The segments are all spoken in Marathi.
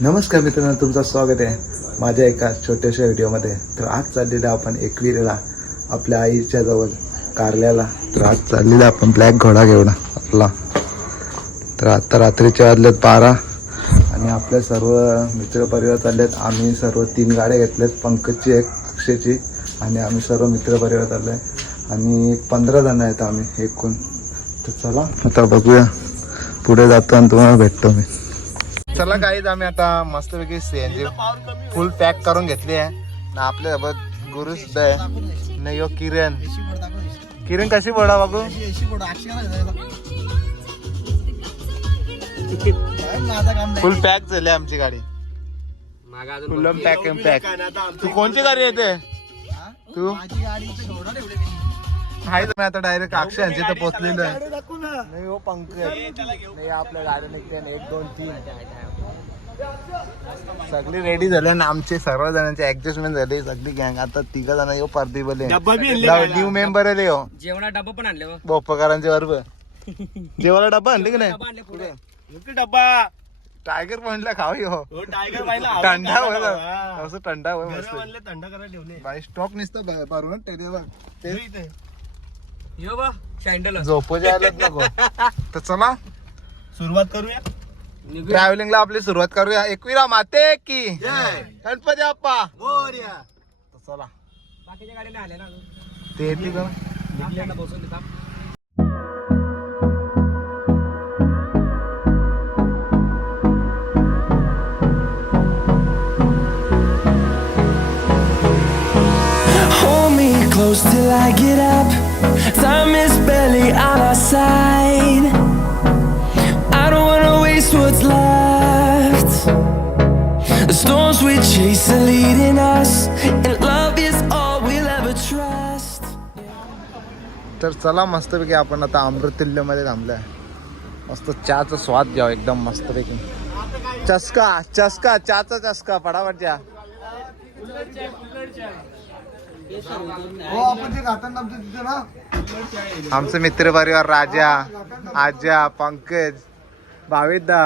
नमस्कार मित्रांनो तुमचं स्वागत आहे माझ्या एका छोट्याशा व्हिडिओमध्ये. तर आज चाललेलं आपण एकविरेला आपल्या आईच्या जवळ कारल्याला. तर आज चाललेलं आपण ब्लॅक घोडा घेऊन आपला तर आता रात्रीचे वाजलेत बारा आणि आपले सर्व मित्रपरिवार चाललेत. आम्ही सर्व तीन गाड्या घेतल्यात पंकजची एक अक्षयची आणि आम्ही सर्व मित्रपरिवार चाललो आहे आणि पंधरा जण आहेत आम्ही एकूण. तर चला आता बघूया. पुढे जातो आणि तुम्हाला भेटतो मी. चला काहीच आम्ही आता मस्तपैकी सीएनजी फुल पॅक करून घेतली आहे. ना आपल्यासोबत गुरु सुद्धा आहे. नाही यो किरण. किरण कशी बोडा बाबू? फुल पॅक झाली आमची गाडी. फुल पॅक पॅक तू कोणची गाडी येते तू? आहे तुम्ही आता डायरेक्ट अक्षय यांची तर पोचलेलं आहे. नाही हो पंकज. नाही आपल्या गाड्या निघते ना, एक दोन तीन. सगळी रेडी झाली आणि आमचे सर्व जणांची ऍडजस्टमेंट झाली. सगळी गँग आता तिघ जण येऊ परदीबले न्यू मेंबर आहे हो. जेवणा डबा पण आणले बघ. बोपकारांचे बरोबर जेवायला डब्बा आणले की नाही? डबा आणले पुढे. डब्बा. टायगर पॉइंटला खाऊ हो. हो टायगर पाहिला. थंडा होय ना. असं थंडा होय मस्त थंड करायला ठेवले. बाई स्टॉक निसतं बघ. ते यो बा सँडल झोपचे आलेत नको. तर चला. सुरुवात करूया. ट्रॅव्हलिंगला आपली सुरुवात करूया एकविरा माते की गणपती बाप्पा गोर्या तर चला बाकीच्या गाडीला आले ना. ते येते का. Hold me close till I get up. Time is barely on our side. Storms we chase are leading us, and love is all we'll ever trust. तर चला मस्तपैकी आपण आता अमृतुल्यमध्ये थांबलोय. मस्त चहाचा स्वाद घ्यावा एकदम मस्तपैकी. चस्का चस्का चहाचा चस्का फटाफट चहा. आमचे मित्र परिवार राजा आजा पंकज भावेदा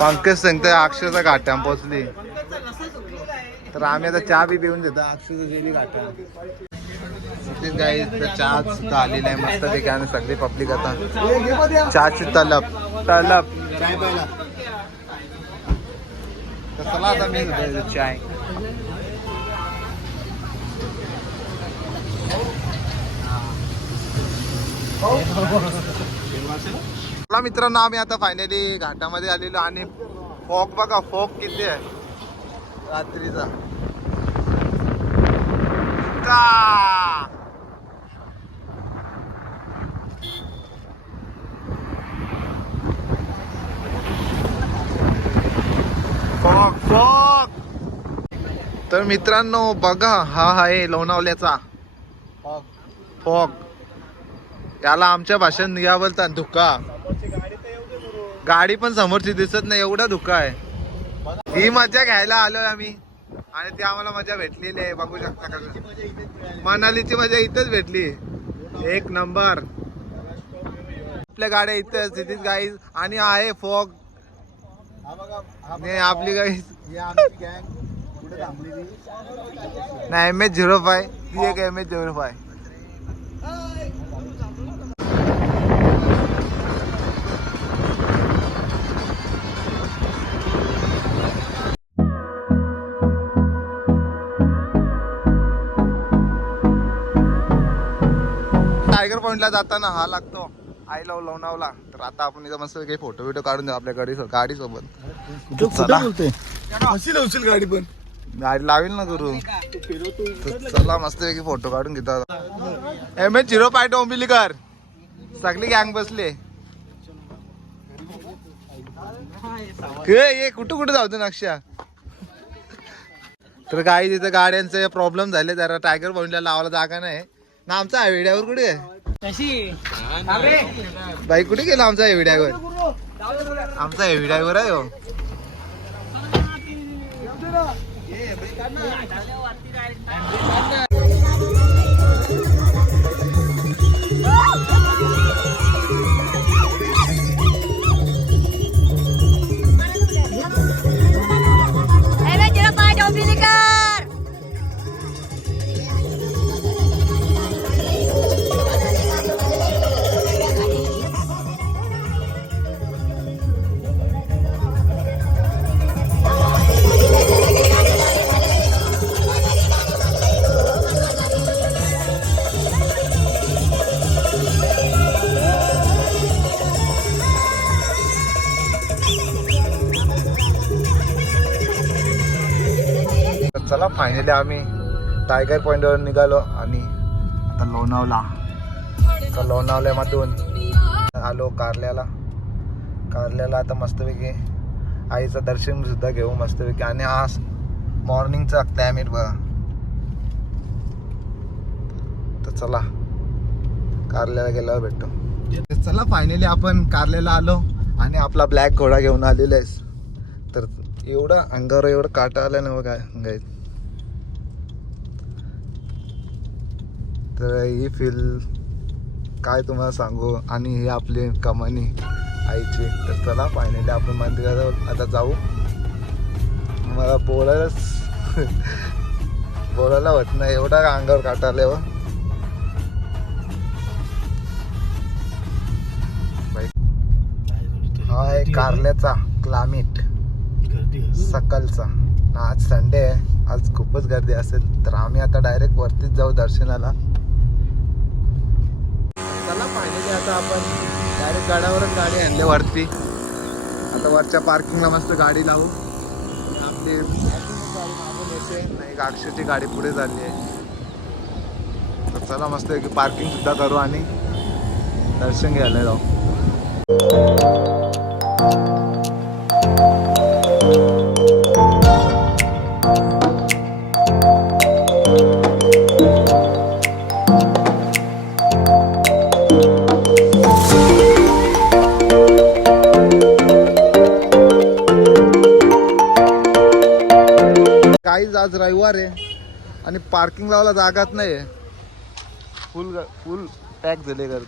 पंकज सांगतोय अक्षरचा घाटान पोचली तर आम्ही आता चहा बी पिऊन देतो अक्षरचा गेली घाटान गाई चहा सुद्धा आलेला आहे मस्त पैकी आणि सगळी पब्लिक आता. चहाची तलब. तलब. तर चला आता मी चाय. चला मित्रांनो आम्ही आता फायनली घाटामध्ये आलेलो आणि फॉग बघा फॉग किती आहे. रात्रीचा. इतका फॉग फॉग तर मित्रांनो बघा हा आहे लोणावल्याचा. फॉग फॉग याला आमच्या भाषेत या बोलतात धुका. गाडी पण समोरची दिसत नाही एवढा धुका आहे. ही मजा घ्यायला आलोय आम्ही. आणि ती आम्हाला मजा भेटलेली आहे बघू शकता का मनालीची मजा इथंच भेटली. एक नंबर. आपल्या गाड्या इथं सिटीत गाई आणि आहे फॉग. नाही आपली गाई नाही एम एच झिरो फाय ती एक M H zero five tiger पॉइंटला जाताना हा लागतो. आय लव लोणावला तर आता आपण इथं मस्त काही फोटो बिटो काढून देऊ आपल्या गाडी गाडी सोबत चला. लावशील गाडी पण. गाडी लावेल ना गुरु. तर चला मस्त पैकी फोटो काढून घेतात एम एच झिरो फाय डोंबिलीकर सगळी गँग बसले ये कुठं कुठं जाऊ नक्षा? तर काही तिथं गाड्यांचे प्रॉब्लेम झाले जरा टायगर पॉइंटला लावायला जागा नाही. ना आमचा हायवेड्यावर कुठे आहे? बाई कुठे गेला आमचा हेवी ड्रायव्हर आमचा हेवी ड्रायव्हर आहे हो. फायनली आम्ही टायगर पॉईंटवर निघालो आणि आता लोणावला. आता लोणावल्यामधून आलो कारल्याला. कारल्याला आता मस्तपैकी आईचं दर्शन सुद्धा घेऊ मस्तपैकी. आणि आज मॉर्निंगचा क्लायमेट बघा. तर चला कारल्याला गेल्यावर भेटतो चला फायनली आपण कारल्याला आलो आणि आपला ब्लॅक घोडा घेऊन आलेला आहेस तर एवढं अंगावर एवढं काटा आलं ना बघा गाईत तर ही फील काय तुम्हाला सांगू? आणि ही आपली कमानी आईची. तर चला फायनली आपण मंदिरात आता जाऊ. मला बोलायलाच बोलायला होत नाही. एवढा अंगावर काटाले आले हा कारल्याचा क्लायमेट. सकाळचा. आज संडे आहे. आज खूपच गर्दी असेल. तर आम्ही आता डायरेक्ट वरतीच जाऊ दर्शनाला चला फायनली आता आपण. डायरेक्ट गाड्यावरच गाडी आणली वरती. आता वरच्या पार्किंगला मस्त गाडी लावू. आपली गाडी मागून येते नाही अक्षरची गाडी पुढे चालली आहे. तर चला मस्त पार्किंग सुद्धा करू आणि दर्शन घ्यायला जाऊ. रविवार आहे. आणि पार्किंग लावायला जागाच नाही आहे फुल फुल पॅक झाले घर.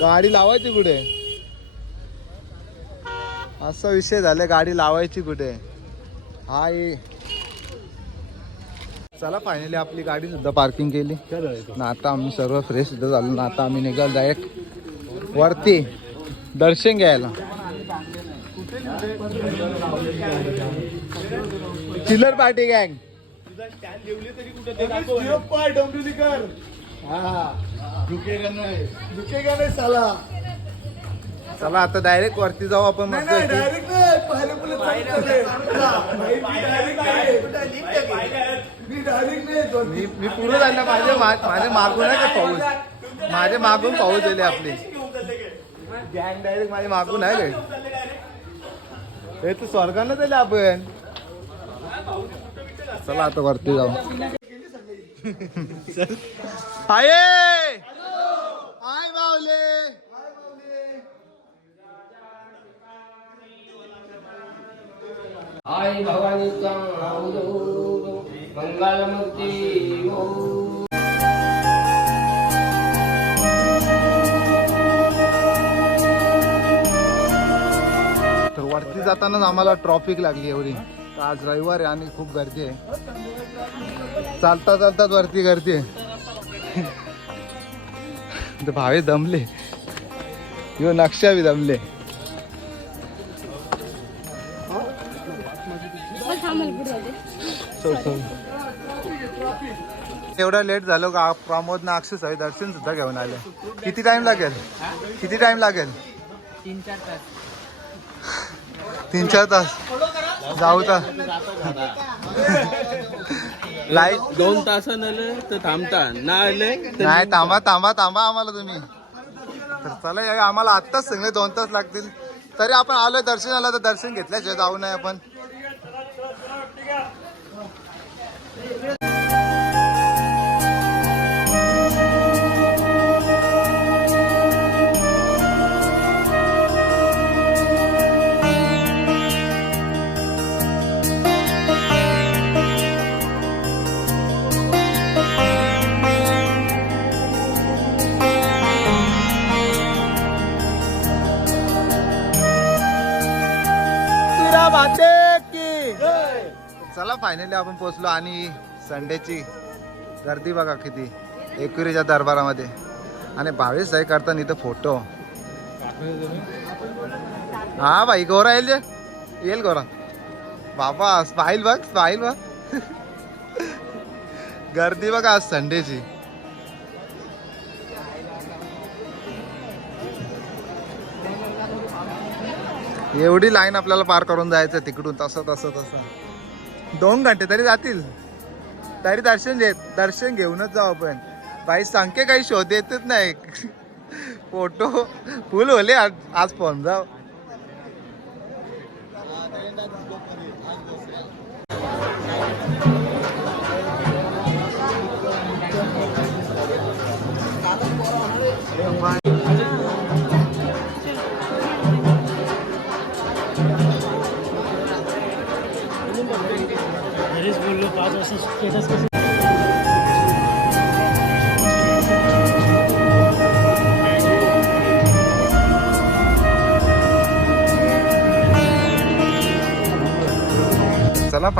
गाडी लावायची कुठे? असा विषय झाला गाडी लावायची कुठे? हा ये. चला फायनली आपली गाडी सुद्धा पार्किंग केली. ना आता आम्ही सर्व फ्रेश सुद्धा झालो. ना आता आम्ही निघाल डायरेक्ट वरती. दर्शन घ्यायला. चिल्लर पार्टी गँग. चला आता डायरेक्ट वरती जाऊ आपण मस्त मी मी पुढे झालं माझे मा- माझे मागून आहे का पाऊस? माझे मागून पाऊस झाले आपले. गँग डायरेक्ट माझे मागून आहे काय हे तर स्वर्गानं दिले आपण? चला आता वरती जाऊ. हाय हाय माऊले. आई भवानीचा मंगलमूर्ती तर वरती जातानाच आम्हाला ट्रॉफिक लागली एवढी. आज रविवार आहे आणि खूप गर्दी आहे. चालता चालताच वरती गर्दी आहे. भावे दमले. यो नक्षा बी दमले. एवढा लेट झालो का प्रमोद ना अक्षय सही दर्शन सुद्धा घेऊन आले. किती टाइम लागेल? किती टाइम लागेल? तीन चार तास. तीन चार तास. जाऊ तर. लाइट दोन तासानं आले तर थांबता. ना आले नाही थांबा थांबा थांबा आम्हाला तुम्ही. तर चला या आम्हाला आत्ताच सगळे दोन तास लागतील. तरी आपण आलोय दर्शनाला तर दर्शन घेतल्याशिवाय जाऊ नये आपण. चला फायनली आपण पोहोचलो. आणि संडेची गर्दी बघा किती. एकविरीच्या दरबारामध्ये. आणि भावेश साई करताना इथं फोटो हा भाई गोरा येईल येईल गोरा. बाबा स्माईल बघ स्माईल बघ. गर्दी बघा आज संडेची. एवढी लाईन आपल्याला पार करून जायचं तिकडून. तसं तसं तसं. दोन घंटे तरी जातील. तरी दर्शन घे दर्शन घेऊनच जाऊ आपण. बाई सांगते काही शोध येतच नाही. फोटो फुल होले आज आज फोन जाऊ.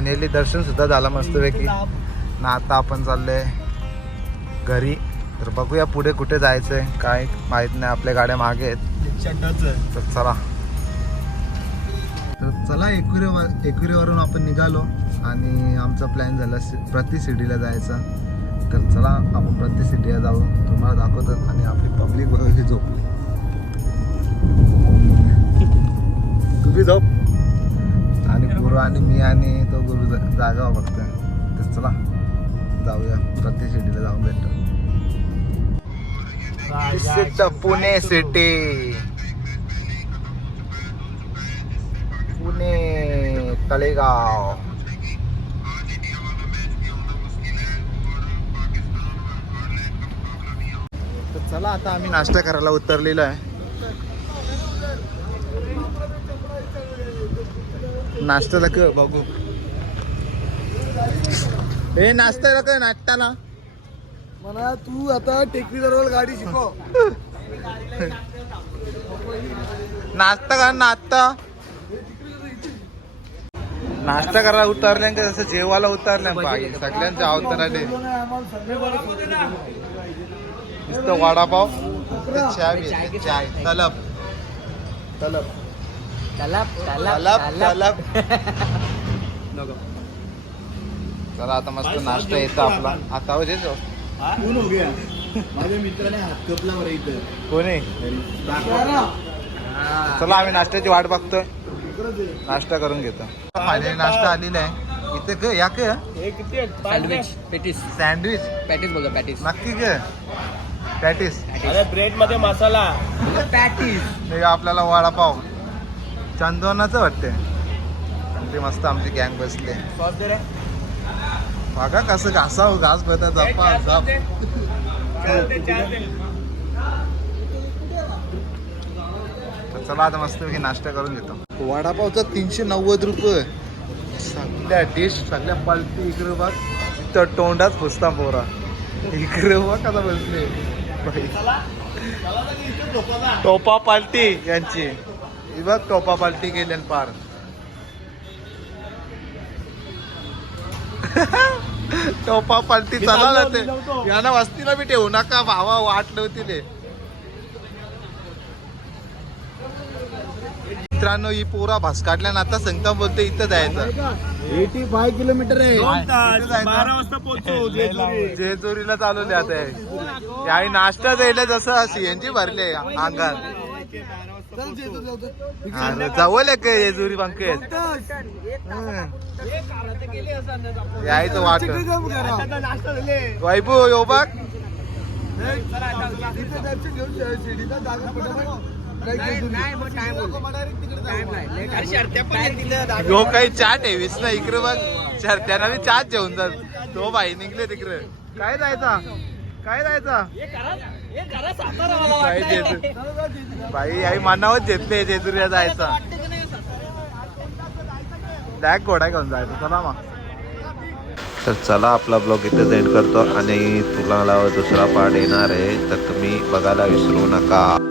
फायनली दर्शन सुद्धा झालं मस्तपैकी. ना आता आपण चाललोय घरी. तर बघूया पुढे कुठे जायचंय. काय माहीत नाही आपल्या गाड्या मागे आहेत. तर चला. तर चला एकविरे एकविरेवरून आपण निघालो आणि आमचा प्लॅन झाला प्रति सिटीला जायचा. तर चला आपण प्रति सिटीला जाऊ. तुम्हाला दाखवतो आणि आपली पब्लिक वगैरे झोपली. तुम्ही झोप. आणि गुरु आणि मी आणि तो गुरु जागा फक्त तर चला जाऊया. प्रति सिटीला जाऊन भेटतो पुणे सिटी पुणे तळेगाव. तर चला आता आम्ही नाश्ता करायला उतरलेलो आहे. नाश्त्याला क बघू. हे नाश्त्याला क नाश्त्याला मला तू आता टेकडी दरवाल गाडी शिकव. नाश्ता का नाश्ता नाश्ता करायला उतरल्या का जसं जेवायला उतरल्या बाई सगळ्यांच्या अवताराले नुसतं वडापाव चाय तलब. तलब. तलाप चला आता मस्त नाश्ता येतो आपला. आता हो जेजो माझ्या मित्राने हात कपला बरं इथं. कोणी? चला आम्ही नाश्त्याची वाट बघतोय. नाश्ता करून घेतो. फायनली नाश्ता आलेला आहे. इथे ग या क हे सँडविच पॅटीस सँडविच पॅटीस बोलतो पॅटीस नक्की ग. पॅटीस अरे ब्रेडमध्ये मसाला. पॅटीस हे आपल्याला वडापाव. चंदोनाचं वाटते ते मस्त आमची गँग बसले. बघा कसं घासाव घास बता जपा जप तर चला आता मस्त की नाश्ता करून घेतो. वडापावचा तीनशे नव्वद रुपये. सगळ्या डिश सगळ्या पलटी इकडे बघ. इथं तोंडात फुसता पोरा. इकडे बघ आता बसले. टोपा पालटी यांची. ही बघ टोपा पालटी केली आणि पार. टोपा पालटी चला ना ते. यांना वस्तीला बी ठेवू नका भावा वाट नव्हती ते. मित्रांनो ही पोरा भास्काटल्या ना आता संगता बोलते इथं जायचं. एटी फाय किलोमीटर आहे. जेजुरीला चालवले आता हे. याही नाश्ता जायला जसं सीएनजी भरले अंगात. जवळ आहे का जेजुरी बंकेत यायचं वाट नाश्ता झाले. वैभव यो बघ. यो काही चाट आहे विस ना इकडे बघ. शर्त्याना बी चाट जेवून जात तो बाई निघले तिकडे. काय जायचा? काय जायचा? बाई आई मनावच घेतले जेजुरीला जायचा. बॅग घोडा घेऊन जायचा. चला मग. तर चला आपला ब्लॉग इथे एंड करतो आणि तुम्हाला दुसरा पार्ट येणार आहे. तर तुम्ही बघायला विसरू नका.